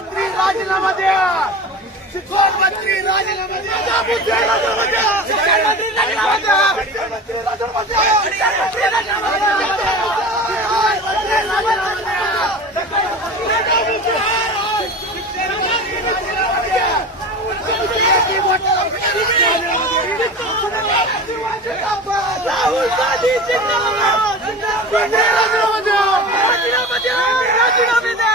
मंत्री राजीनामा द्या, शिक्षण मंत्री राजीनामा द्या, शिक्षण मंत्री राजीनामा द्या, शिक्षण मंत्री राजीनामा द्या, शिक्षण मंत्री राजीनामा द्या, राहुल गांधी जिंदाबाद, राजीनामा द्या, राजीनामा द्या, राजीनामा द्या,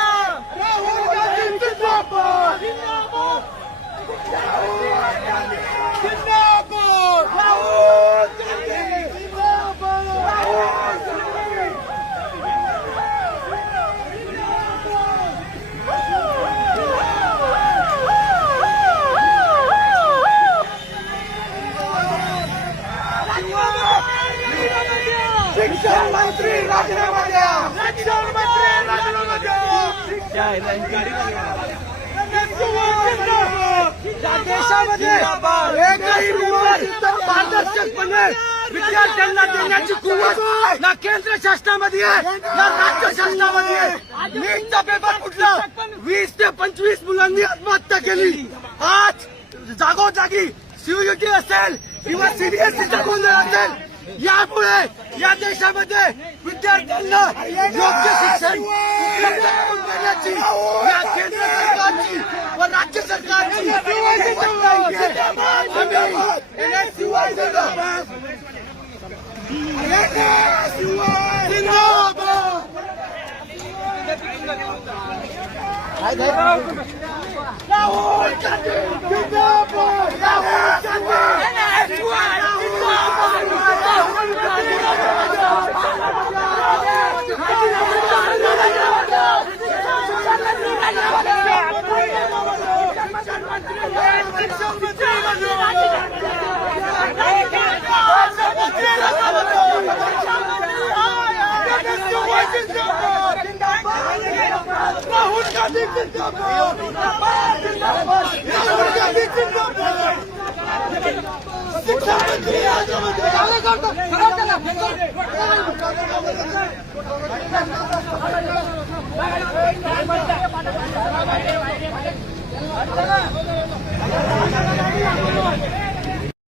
राहुल गांधी जिंदाबाद, जिंदाबाद, राहुल गांधी जिंदाबाद, राहुल गांधी जिंदाबाद, राहुल शिक्षण मंत्री राजीनामा द्या, शिक्षण मंत्री राजीनामा द्या, या देशामध्ये एकही विवाद पारदर्शकपणे विद्यार्थ्यांना देण्याची कुवत ना केंद्र शासनामध्ये आहे ना राज्य शासनामध्ये आहे. नीटचा पेपर फुटला, 20 ते 25 मुलांनी आत्महत्या केली. आज जागोजागी सीयूईटी असेल किंवा सीबीएसईचा गोंधळ असेल, यामुळे या देशामध्ये विद्यार्थ्यांना योग्य शिक्षण उपलब्ध करून देण्याची या केंद्र सरकारची व राज्य सरकारची राहुल गांधी जिंदाबाद, राहुल गांधी जिंदाबाद, राहुल गांधी जिंदाबाद, शिक्षण मंत्री राजीनामा द्या.